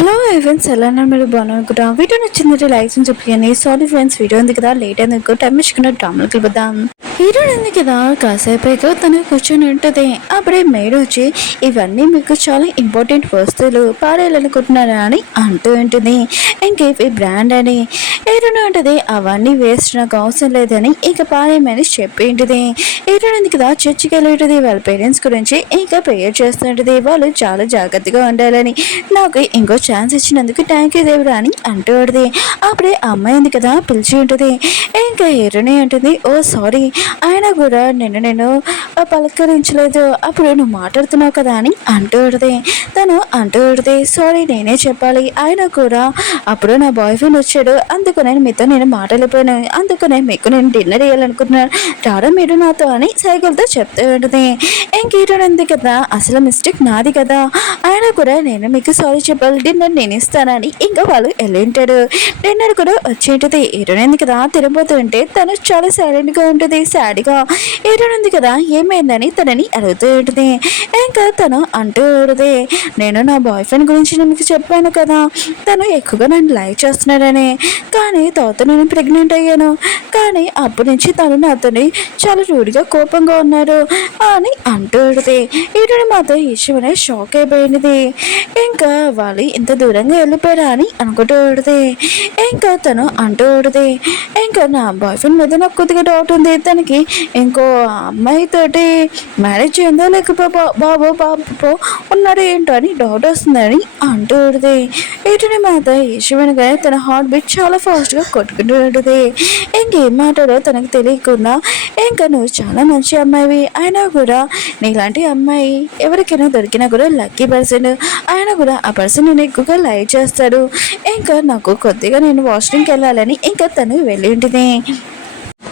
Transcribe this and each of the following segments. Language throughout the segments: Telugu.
హలో ఫ్రెండ్స్, ఎలా ఉన్నారు? మీరు బాగున్నారు అనుకుంటా. వీడియో నచ్చిందంటే లైక్స్ అని చెప్పి సారీ ఫ్రెండ్స్, వీడియో ఉంది కదా లేట్ అయింది, టైం ఇచ్చుకున్న డ్రామాలకి వెళ్ళిపోదాం. హీరో ఉంది కదా కాసేపు తను కూర్చొని ఉంటుంది. అప్పుడే మేడ వచ్చి ఇవన్నీ మీకు చాలా ఇంపార్టెంట్ వస్తువులు పారేయాలనుకుంటున్నారా అని అంటూ ఉంటుంది. ఇంకేవి బ్రాండ్ అని హీరోని ఉంటుంది. అవన్నీ వేస్ట్ నాకు అవసరం లేదని ఇక పారేయమని చెప్పి ఉంటుంది. హీరోని ఉంది కదా చర్చికి వెళ్ళి వాళ్ళ పేరెంట్స్ గురించి ఇంకా ప్రేయర్ చేస్తుంటుంది. వాళ్ళు చాలా జాగ్రత్తగా ఉండాలని, నాకు ఇంకో ఛాన్స్ ఇచ్చినందుకు థ్యాంక్ యూ దేవుడా అని అంటూ ఉంటుంది. అప్పుడే అమ్మాయి ఉంది కదా పిలిచి ఉంటుంది. ఇంకా హీరోని అంటుంది, ఓ సారీ, ఆయన కూడా నేను పలకరించలేదు, అప్పుడు నువ్వు మాట్లాడుతున్నావు కదా అని అంటూ ఉంటుంది. తను అంటూ ఉంటుంది, సారీ నేనే చెప్పాలి, ఆయన కూడా అప్పుడు నా బాయ్ ఫ్రెండ్ వచ్చాడు, అందుకు నేను మాట్లాడిపోయాను, అందుకు నేను డిన్నర్ వేయాలనుకుంటున్నాను, రారా మీరు నాతో అని సైకిల్తో చెప్తూ ఉంటుంది. ఇంక హీరోని ఉంది కదా అసలు మిస్టేక్ నాది కదా, ఆయన కూడా నేను మీకు సారీ చెప్పాలి, డిన్నర్ నేను ఇస్తానని ఇంకా వాళ్ళు వెళ్ళింటాడు. డిన్నర్ కూడా వచ్చేంటిది. హీరోయిన్ ఉంది కదా తిరిగిపోతుంటే తను చాలా సైలెంట్గా ఉంటుంది, సాడ్గా. హీరోయిన్ ఉంది కదా ఏమైందని తనని అడుగుతూ ఉంటుంది. ఇంకా తను అంటూ ఉంటుంది, నేను నా బాయ్ ఫ్రెండ్ గురించి మీకు చెప్పాను కదా, తను ఎక్కువగా నన్ను లైక్ చేస్తున్నాడని, కానీ తర్వాత నేను ప్రెగ్నెంట్ అయ్యాను, కానీ అప్పటి నుంచి తను నాతోని చాలా రూడ్గా కోపంగా ఉన్నాడు అని అంటూ ఉంటుంది. హీరోయిన్ మాత్రం ఈ విషయమనే షాక్ అయిపోయినది. ఇంకా వాళ్ళు ఇంత దూరంగా వెళ్ళిపోయారా అని అనుకుంటూ ఉంటుంది. ఇంకా తను అంటూ ఉంటుంది, ఇంకా నా బాయ్ ఫ్రెండ్ మీద నాకు కొద్దిగా డౌట్ ఉంది, తనకి ఇంకో అమ్మాయితోటి మ్యారేజ్ చేయందో లేకపోతే బాబు ఉన్నాడు ఏంటో అని డౌట్ వస్తుందని అంటూ ఉంటుంది. వీటిని మాత్రం ఈశ్వరనిగా తన హార్ట్ బీట్ చాలా ఫాస్ట్గా కొట్టుకుంటూ ఉంటుంది. ఇంకేం మాట్లాడో తనకు తెలియకుండా, ఇంకా నువ్వు చాలా మంచి అమ్మాయివి, అయినా కూడా నీలాంటి అమ్మాయి ఎవరికైనా దొరికినా కూడా లక్కీ పర్సన్, ఆయన కూడా ఆ పర్సన్ నేను ఎక్కువగా లైక్ చేస్తాడు, ఇంకా నాకు కొద్దిగా నేను వాష్రూమ్కి వెళ్ళాలని ఇంకా తను వెళ్ళి ఉంటుంది.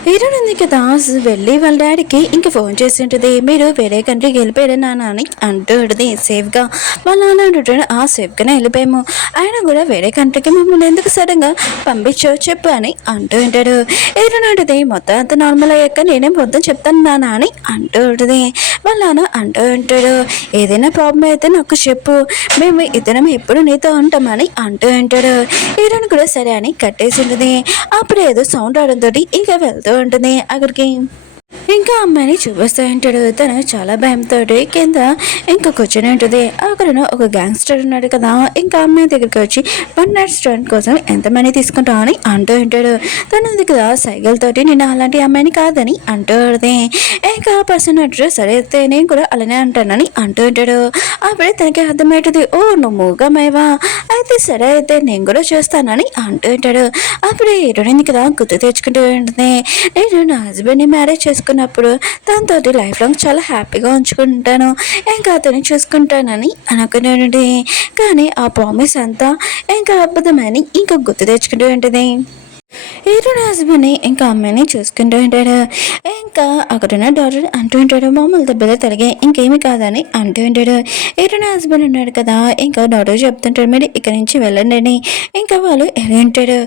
హీరోయిన్ ఉంది కదా వెళ్ళి వాళ్ళ డాడీకి ఇంక ఫోన్ చేసి ఉంటుంది, మీరు వేరే కంట్రీకి వెళ్ళిపోయారు నాన్న అని అంటూ ఉంటుంది. సేఫ్గా వాళ్ళ నాన్న అంటుంటాడు, ఆ సేఫ్గానే వెళ్ళిపోయాము, ఆయన కూడా వేరే కంట్రీకి మమ్మల్ని ఎందుకు సడన్గా పంపించావు చెప్పు అని అంటూ ఉంటాడు. హీరోయిన్ ఉంటుంది, మొత్తం అంత నార్మల్ అయ్యాక నేనే మొత్తం చెప్తాను నాన్న అని అంటూ ఉంటుంది. వాళ్ళ నాన్న అంటూ ఉంటాడు, ఏదైనా ప్రాబ్లం అయితే నాకు చెప్పు, మేము ఇద్దరం ఎప్పుడు నీతో ఉంటామని అంటూ ఉంటాడు. హీరోయిన్ కూడా సరే అని కట్టేసి ఉంటుంది. అప్పుడు ఏదో సౌండ్ రావడంతో ఇంకా వెళ్తూ ఉంటుంది అక్కడికి. ఇంకా అమ్మాయిని చూపిస్తూ ఉంటాడు. తను చాలా భయంతో కింద ఇంకా కూర్చొని ఉంటుంది. అక్కడ ఒక గ్యాంగ్స్టర్ ఉన్నాడు కదా, ఇంకా అమ్మాయి దగ్గరికి వచ్చి 1 night stand కోసం ఎంత మనీ తీసుకుంటావు అని అంటూ ఉంటాడు. తను ఉంది కదా సైకిల్ తోటి నేను అలాంటి అమ్మాయిని కాదని అంటూ ఉంటుంది. ఇంకా పర్సన్ అంటాడు, సరే అయితే నేను కూడా అలానే అంటానని అంటూ ఉంటాడు. అప్పుడే తనకి అర్థమవుతుంది, ఓ నువ్వు మూగమేవా, అయితే సరే అయితే నేను కూడా చేస్తానని అంటూ ఉంటాడు. అప్పుడే హీరోయిన్ కదా గుర్తు తెచ్చుకుంటూ ఉంటుంది, నేను నా హస్బెండ్ని మ్యారేజ్ చేసుకున్నప్పుడు దాంతో లైఫ్ లాంగ్ చాలా హ్యాపీగా ఉంచుకుంటాను, ఇంకా అతన్ని చూసుకుంటానని అనుకున్నాడు. కానీ ఆ ప్రామిస్ అంతా ఇంకా అబద్ధమని ఇంకా గుర్తు తెచ్చుకుంటూ ఉంటుంది. హీరోయిన్ హస్బెండ్ని ఇంకా అమ్మాయిని చూసుకుంటూ ఉంటాడు. ఇంకా అక్కడున్న డాక్టర్ అంటూ ఉంటాడు, మామూలు దెబ్బలు తలిగే ఇంకేమి కాదని అంటూ ఉంటాడు. హీరోయిన్ హస్బెండ్ ఉన్నాడు కదా, ఇంకా డాక్టర్ చెప్తుంటాడు, మీరు ఇక్కడి నుంచి వెళ్ళండి అని. ఇంకా వాళ్ళు వెళ్ళి ఉంటాడు.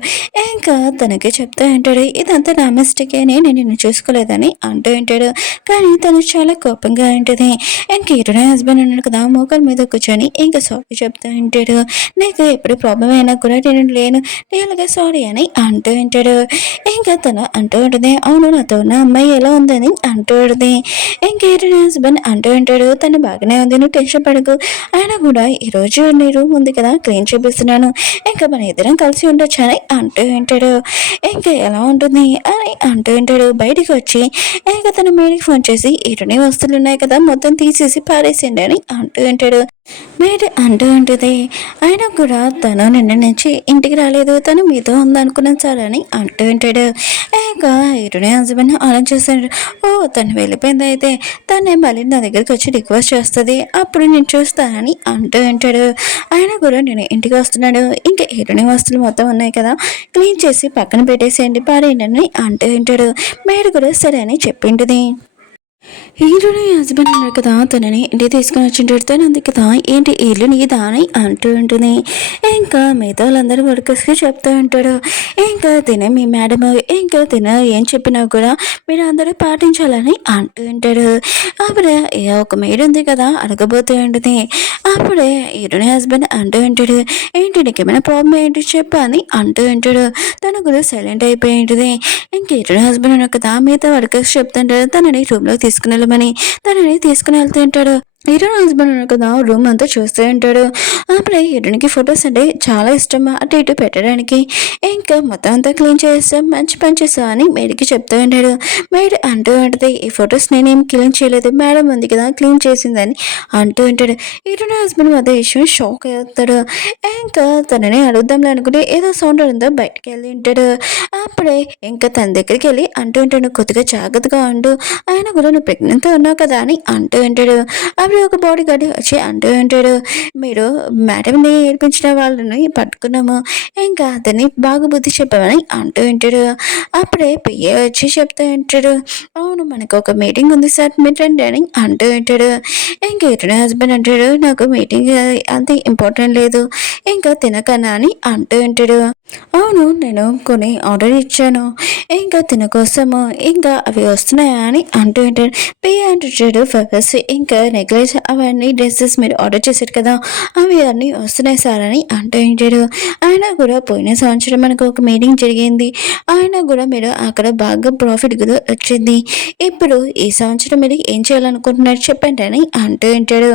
ఇంకా తనకి చెప్తూ ఉంటాడు, ఇదంతా నా మిస్టేకే, నేను నిన్ను చూసుకోలేదని అంటూ ఉంటాడు. కానీ తను చాలా కోపంగా ఉంటుంది. ఇంకా హీరోయిన్ హస్బెండ్ ఉన్నాడు కదా మోకాల మీద కూర్చొని ఇంకా సారీ చెప్తూ ఉంటాడు, నీకు ఎప్పుడు ప్రాబ్లం అయినా కూడా నేను లేను, రియల్గా సారీ అని అంటూ ఉంటాడు. ఇంకా తను అంటూ ఉంటుంది, అవును నాతో ఉన్న అమ్మాయి ఎలా ఉందని అంటూ ఉంటుంది. ఇంకా హీరోయిన్ హస్బెండ్ అంటూ ఉంటాడు, తను బాగానే ఉంది, నువ్వు టెన్షన్ పడకు, ఆయన కూడా ఈరోజు నీ రూమ్ ఉంది కదా క్లీన్ చేపిస్తున్నాను, ఇంకా మన ఇద్దరం కలిసి ఉండొచ్చు అని అంటూ ఉంటాడు. ఇంకా ఎలా ఉంటుంది అని అంటూ ఉంటాడు. బయటికి వచ్చి ఇంకా తన మేడికి ఫోన్ చేసి ఇటునే వస్తువులు ఉన్నాయి కదా మొత్తం తీసేసి పారేసిండి అని అంటూ ఉంటాడు. మేడ్ అంటూ ఉంటుంది, ఆయన కూడా తను నిన్న నుంచి ఇంటికి రాలేదు, తను మీతో ఉందనుకున్నాను సార్ అని అంటూ ఉంటాడు. ఇంకా ఇటునే హస్బెండ్ ఆలోచిస్తాడు, ఓ తను వెళ్ళిపోయింది, అయితే తనే మళ్ళీ నా దగ్గరికి వచ్చి రిక్వెస్ట్ చేస్తుంది, అప్పుడు నేను చూస్తానని అంటూ ఉంటాడు. ఆయన కూడా నేను ఇంటికి వస్తున్నాడు, ఇంకా ఇటునే వస్తువులు మొత్తం ఉన్నాయి కదా క్లీన్ చేసి పక్కన పెట్టేసేయండి పారేయండి అని అంటూ ఉంటాడు. మేడ్ కూడా సరే అని చెప్పింటుంది. హీరోని హస్బెండ్ ఉన్నాడు కదా, తనని ఇంటికి తీసుకొని వచ్చింటాడు. తను ఉంది కదా, ఏంటి ఈ ఇల్లు నీదా అని అంటూ ఉంటుంది. ఇంకా మిగతా వాళ్ళందరూ వర్కర్స్కి చెప్తూ ఉంటాడు. ఇంకా తినే మీ మేడం, ఇంకా తిన ఏం చెప్పినా కూడా మీరు అందరూ పాటించాలని అంటూ ఉంటాడు. అప్పుడే ఒక మేడ్ ఉంది కదా, అడగబోతూ ఉంటుంది. అప్పుడే హీరోని హస్బెండ్ అంటూ ఉంటాడు, ఏంటి నీకేమైనా ప్రాబ్లం ఏంటి చెప్పు అని అంటూ ఉంటాడు. తను కూడా సైలెంట్ అయిపోయి ఉంటుంది. ఇంక హీరోని హస్బెండ్ ఉన్నాడు కదా, మిగతా వర్కర్స్ చెప్తుంటాడు తనని రూమ్లో తీసుకుని వెళ్ళమని. తనని తీసుకుని వెళ్తుంటాడు. హీరోయిన్ హస్బెండ్ ఉన్నాడు కదా, రూమ్ అంతా చూస్తూ ఉంటాడు. అప్పుడే హీరోయిన్కి ఫొటోస్ అంటే చాలా ఇష్టం, అటు ఇటు పెట్టడానికి. ఇంకా మొత్తం అంతా క్లీన్ చేస్తాం, మంచి పని చేస్తా అని మేడ్కి చెప్తూ ఉంటాడు. మేడ్ అంటూ ఉంటుంది, ఈ ఫొటోస్ నేనేం క్లీన్ చేయలేదు, మేడం ఉంది కదా క్లీన్ చేసిందని అంటూ ఉంటాడు. హీరోయిన్ హస్బెండ్ మధ్య ఇష్యూ షాక్ అవుతాడు. ఇంకా తనని అడుగుదాంలే అనుకుంటే ఏదో సౌండ్ ఉందో బయటకు వెళ్ళి ఉంటాడు. అప్పుడే ఇంకా తన దగ్గరికి వెళ్ళి అంటూ ఉంటాడు, కొద్దిగా జాగ్రత్తగా ఉండు, ఆయన కూడా నువ్వు ప్రెగ్నెంట్తో ఉన్నావు కదా అని అంటూ ఉంటాడు. అప్పుడు ఒక బాడీ గార్డ్ వచ్చి అంటూ ఉంటాడు, మీరు మేడంని ఏడిపించిన వాళ్ళని పట్టుకున్నాము, ఇంకా అతన్ని బాగా బుద్ధి చెప్పామని అంటూ ఉంటాడు. అప్పుడే పిఏ వచ్చి చెప్తూ ఉంటాడు, అవును మనకు ఒక మీటింగ్ ఉంది సార్ మీరు రండి అని అంటూ ఉంటాడు. ఇంకా ఇతని హస్బెండ్ అంటాడు, నాకు మీటింగ్ అంత ఇంపార్టెంట్ లేదు, ఇంకా తినకన్నా అని అంటూ ఉంటాడు. అవును నేను కొన్ని ఆర్డర్ ఇచ్చాను, ఇంకా తిన కోసము, ఇంకా అవి వస్తున్నాయా అని అంటూ ఉంటాడు. పే అంటాడు, ఫస్ట్ ఇంకా నెక్లెస్ అవన్నీ డ్రెస్సెస్ మీరు ఆర్డర్ చేశారు కదా, అవి అన్నీ వస్తున్నాయి సార్ అని అంటూ ఉంటాడు. ఆయన కూడా పోయిన సంవత్సరం మనకు ఒక మీటింగ్ జరిగింది, ఆయన కూడా మీరు అక్కడ బాగా ప్రాఫిట్ కూడా వచ్చింది, ఇప్పుడు ఈ సంవత్సరం మీరు ఏం చేయాలనుకుంటున్నారు చెప్పండి అని అంటూ ఉంటాడు.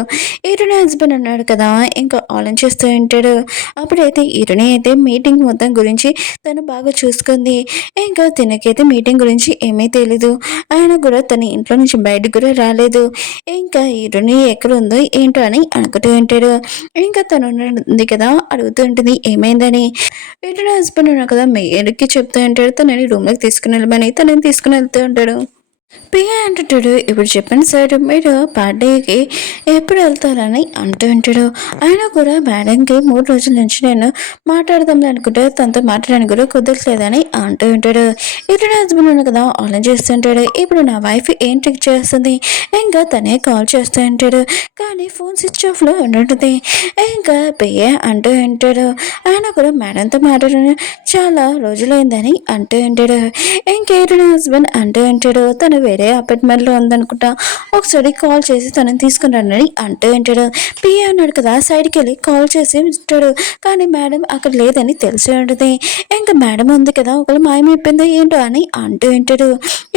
ఈరుని హస్బెండ్ అన్నాడు కదా, ఇంకా ఆలోచిస్తూ ఉంటాడు. అప్పుడైతే ఈరుని అయితే మీటింగ్ మొత్తం గురించి తను బాగా చూసుకుంది. ఇంకా తినకైతే మీటింగ్ గురించి ఏమీ తెలీదు, ఆయన కూడా తన ఇంట్లో నుంచి బయటకు కూడా రాలేదు. ఇంకా హీరోని ఎక్కడ ఉందో ఏంటో అని అనుకుంటూ ఉంటాడు. ఇంకా తను ఉంది కదా, అడుగుతూ ఉంటుంది ఏమైందని. హీరోని హస్బెండ్ ఉన్నా కదా, మేయర్కి చెప్తూ ఉంటాడు తనని రూమ్లోకి తీసుకుని వెళ్ళమని. తనని తీసుకుని వెళ్తూ ఉంటాడు. పిఏ అంటుంటాడు, ఇప్పుడు చెప్పండి సార్ మీరు పార్టీకి ఎప్పుడు వెళ్తారని అంటూ ఉంటాడు. ఆయన కూడా మేడంకి 3 రోజుల నుంచి నేను మాట్లాడదాంలే అనుకుంటే తనతో మాట్లాడడానికి కూడా కుదరట్లేదని అంటూ ఉంటాడు. ఇటు హస్బెండ్ ఉన్న కదా ఆన్లైన్ చేస్తుంటాడు. ఇప్పుడు నా వైఫ్ ఏం ట్రిక్ చేస్తుంది, ఇంకా తనే కాల్ చేస్తూ ఉంటాడు, కానీ ఫోన్ స్విచ్ ఆఫ్లో ఉంటుంది. ఇంకా పిఏ అంటూ ఉంటాడు, ఆయన కూడా మేడంతో మాట్లాడడం చాలా రోజులైందని అంటూ ఉంటాడు. ఇంకేటు హస్బెండ్ అంటూ ఉంటాడు, తను వేరే అపార్ట్మెంట్లో ఉందనుకుంటా, ఒకసారి కాల్ చేసి తనని తీసుకుని రండి అంటూ ఉంటాడు. పిఏ అన్నాడు కదా, సైడ్కి వెళ్ళి కాల్ చేసి ఉంటాడు, కానీ మేడం అక్కడ లేదని తెలిసి ఉంటుంది. ఇంకా మేడం ఉంది కదా, ఒకళ్ళు మాయమైపోయిందో ఏంటో అని అంటూ ఉంటాడు.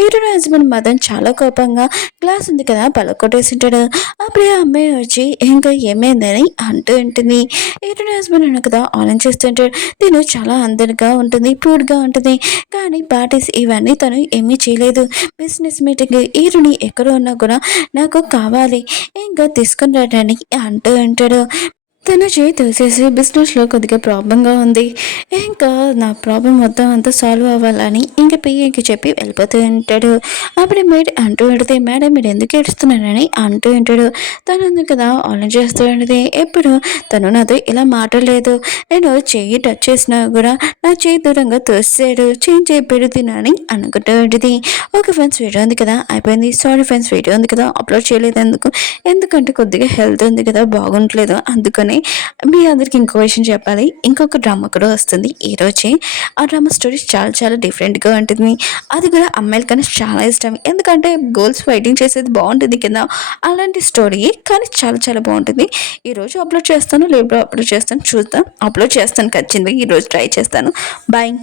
ఈటు హస్బెండ్ మదన్ చాలా కోపంగా గ్లాస్ ఉంది కదా పలకొట్టేసి ఉంటాడు. అప్పుడే అమ్మాయి వచ్చి ఇంకా ఏమైందని అంటూ ఉంటుంది. ఈటు హస్బెండ్ అన్న కదా ఆన్ చేస్తుంటాడు, తిను చాలా అందరిగా ఉంటుంది, ప్రూడ్గా ఉంటుంది, కానీ పార్టీస్ ఇవన్నీ తను ఏమీ చేయలేదు. బిజినెస్ మీటింగ్ ఈరుని ఎక్కడ ఉన్నా కూడా నాకు కావాలి, ఇంకా తీసుకుని రండి అంటూ ఉంటాడు. తన చేయి తీసేసి బిజినెస్లో కొద్దిగా ప్రాబ్లంగా ఉంది, ఇంకా నా ప్రాబ్లం మొత్తం అంతా సాల్వ్ అవ్వాలని ఇంకా పిఏకి చెప్పి వెళ్ళిపోతూ ఉంటాడు. అప్పుడు మేడ్ అంటూ ఉంటుంది, మేడం మీరు ఎందుకు ఏడుస్తున్నారని అంటూ ఉంటాడు. తను ఉంది కదా ఆలోచన చేస్తూ ఉంటుంది, ఎప్పుడు తను నాతో ఇలా మాట్లాడలేదు, నేను చెయ్యి టచ్ చేసినా కూడా నా చేయి దూరంగా తోసాడు, చేంజ్ చెప్పాడు తినని అనుకుంటూ ఉంటుంది. ఓకే ఫ్రెండ్స్, వీడియో ఉంది కదా అయిపోయింది. సారీ ఫ్రెండ్స్, వీడియో ఉంది కదా అప్లోడ్ చేయలేదు ఎందుకంటే కొద్దిగా హెల్త్ ఉంది కదా బాగుంటలేదు, అందుకని మీ అందరికి ఇంకో విషయం చెప్పాలి. ఇంకొక డ్రామా కూడా వస్తుంది ఈరోజే. ఆ డ్రామా స్టోరీ చాలా చాలా డిఫరెంట్గా ఉంటుంది, అది కూడా అమ్మాయిల కన్నా చాలా ఇష్టం, ఎందుకంటే గర్ల్స్ ఫైటింగ్ చేసేది బాగుంటుంది కదా, అలాంటి స్టోరీ కానీ చాలా చాలా బాగుంటుంది. ఈరోజు అప్లోడ్ చేస్తాను, లేకపోతే అప్లోడ్ చేస్తాను చూద్దాం. అప్లోడ్ చేస్తాను ఖచ్చితంగా, ఈరోజు ట్రై చేస్తాను. బాయ్.